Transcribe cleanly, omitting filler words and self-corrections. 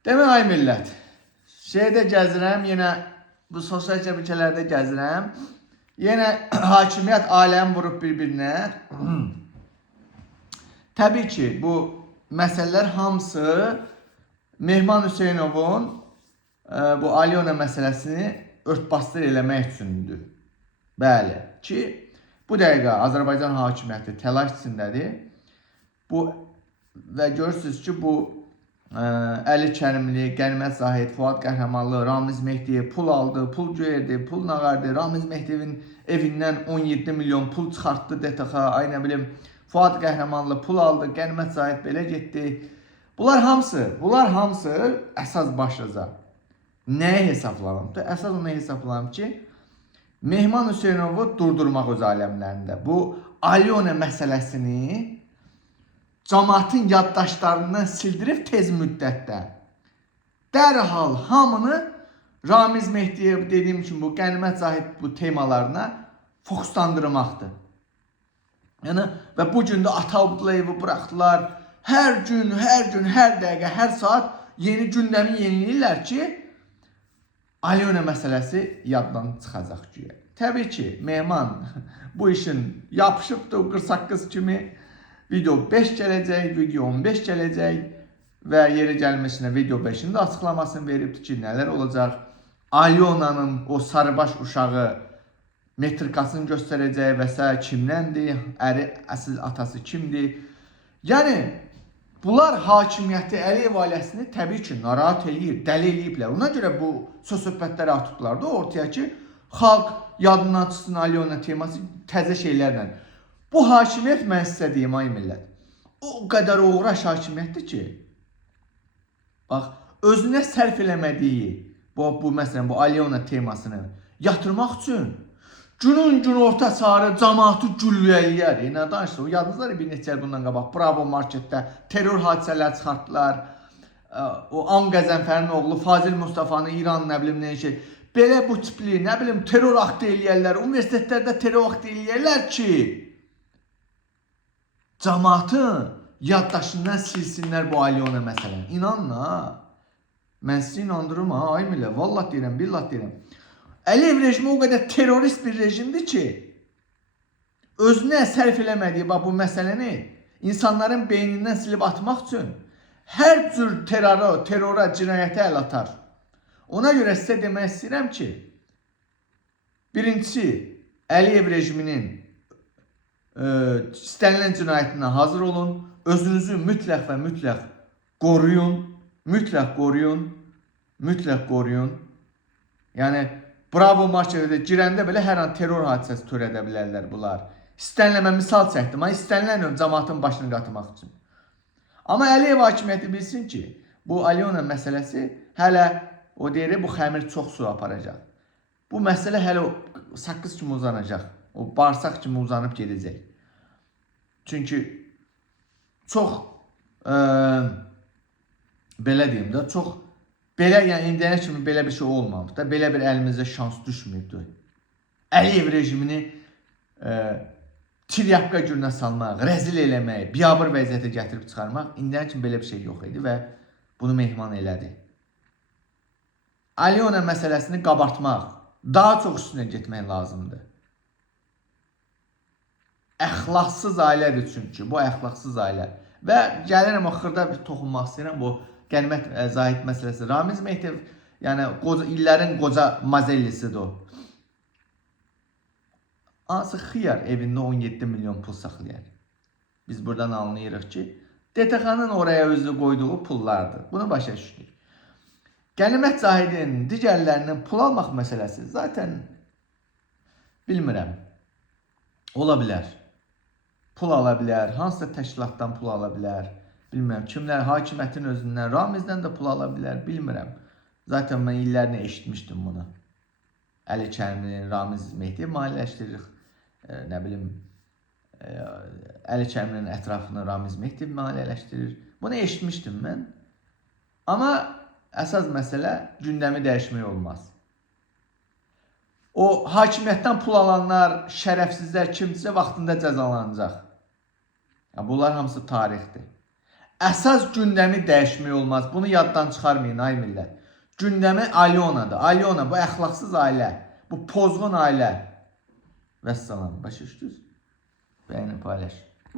Demək ay millət, şeydə gəzirəm, yenə bu sosial şəbəkələrdə gəzirəm. Yenə hakimiyyət aləm vurub bir-birinə. Təbii ki, bu məsələlər hamısı Mehman Hüseynovun bu Alyona məsələsini örtbasdır eləmək üçündür. Bəli, ki bu dəqiqə Azərbaycan hakimiyyəti təlaş içindədir. Bu və görürsünüz ki, bu Əli Kərimli, Qənimət Zahid, Fuad Qəhrəmanlı, Ramiz Mehdiyev pul aldı, pul göyərdi, pul nağardı. Ramiz Mehdiyevin evindən 17 milyon pul çıxartdı DTX, ay nə bilim, Fuad Qəhrəmanlı pul aldı, Qənimət Zahid belə getdi. Bunlar hamısı əsas başlıca nəyə hesablanıb? Əsas ona hesablanıb ki, Mehman Hüseynovu durdurmaq öz aləmlərində. Bu Alyona məsələsini cəmaatın yaddaşlarından sildirib tez müddətdə dərhal hamını Ramiz Mehdiyev dediyim kimi bu Qənimət Zahid bu temalarına fokuslandırmaqdır. Yəni və bu gün də Atablayevi buraxdılar. Hər gün, hər dəqiqə, hər saat yeni gündəmi yeniləyirlər ki, Alyona məsələsi yaddan çıxacaq güya. Təbii ki, Mehman bu işin yapışıbdır qırsaqqız kimi. Video 5 gələcək, video 15 gələcək və yeri gəlməsinə video 5-in də açıqlamasını veribdir ki, nələr olacaq. Alyonanın o sarıbaş uşağı metrikasını göstərəcək və s. kimdəndir, əri, əsl atası kimdir. Yəni, bunlar hakimiyyəti, Əliyev ailəsini təbii ki, narahat eləyir, dəli eləyiblər. Ona görə bu söz-söhbətləri atıblar da ortaya ki, xalq yadından çıxsın Alyona teması təzə şeylərlə. Bu hakimiyyət mən sizə deyim ay millət. O qədər uğraş hakimiyyətdir ki, bax, özünə sərf eləmədiyi bu məsələn, bu Alyona temasını yatırmaq üçün gün orta sarı cəmaatı güllələyər. Nə danışır? O yadınızlar bir neçə il bundan qabaq Bravo marketdə terror hadisələr çıxartdılar. O An Qəzənfərin oğlu Fazil Mustafanı İran nə bilim nə şey. Belə bu tipli nə bilim terror aktı eləyərlər. Universitetlərdə terror aktı eləyərlər ki, cəmaatın yaddaşından silsinlər bu Alyona məsələni. İnanın ha. Mən sizi inandırım ha. Ay millə. Vallah deyirəm, billah deyirəm. Əliyev rejimi o qədər terörist bir rejimdir ki, özünə sərf eləmədiyi bu məsələni insanların beynindən silib atmaq üçün hər cür terrora, cinayətə əl atar. Ona görə sizə demək istəyirəm ki, birincisi, Əliyev rejiminin istənilən cinayətinə hazır olun, özünüzü mütləq və mütləq qoruyun, mütləq qoruyun. Yəni, Bravo marketdə girəndə belə hər an terror hadisəsi törədə bilərlər bunlar. İstənilən, misal çəkdim, istənilən cəmaatın başını qatmaq üçün. Amma Əliyev hakimiyyəti bilsin ki, bu Alyona məsələsi hələ, o deyir, bu xəmir çox su aparacaq. Bu məsələ hələ saqqız kimi uzanacaq. O bağırsaq kimi uzanıb gedəcək. Çünki çox, belə deyim də, çox, belə yəni indiyənə kimi belə bir şey olmamış da, belə bir əlimizə şans düşmürdü. Əliyev rejimini tiryapqa günə salmaq, rəzil eləmək, biyabır vəziyyətə gətirib çıxarmaq, indiyənə kimi belə bir şey yox idi və bunu Mehman elədi. Alyona məsələsini qabartmaq, daha çox üstünə getmək lazımdır. Əxlaqsız ailədir çünki, bu əxlaqsız ailə. Və gəlirəm o xırda bir toxunmaq istəyirəm, bu Qənimət Zahid məsələsi. Ramiz Mehdiyev, yəni illərin qoca mazellisidir o. Hansı xiyar evində 17 milyon pul saxlayar. Biz buradan anlayırıq ki, DTX-nın oraya özü qoyduğu pullardır. Bunu başa düşürük. Qənimət Zahidin digərlərinin pul almaq məsələsi zaten bilmirəm. Ola bilər. Pul ala bilər, hansısa təşkilatdan pul ala bilər. Bilmirəm, kimlər hakimiyyətin özündən, Ramizdən də pul ala bilər, bilmirəm. Zaten mən illərini eşitmişdim bunu. Əli Kərimlinin, Ramiz Mehdiyev maliyyələşdirir. Nə bilim, Əli Kərimlinin ətrafını Ramiz Mehdiyev maliyyələşdirir. Bunu eşitmişdim mən. Amma əsas məsələ gündəmi dəyişmək olmaz. O hakimiyyətdən pul alanlar, şərəfsizlər kimsə vaxtında cəzalanacaq. Bunlar hamısı tarixdir. Əsas gündəmi dəyişmək olmaz. Bunu yaddan çıxarmayın ay millət. Gündəmi Alyonadır. Alyona bu əxlaqsız ailə. Bu pozğun ailə. Vəssalam. Başa düşdünüz? Bəyənin paylaş.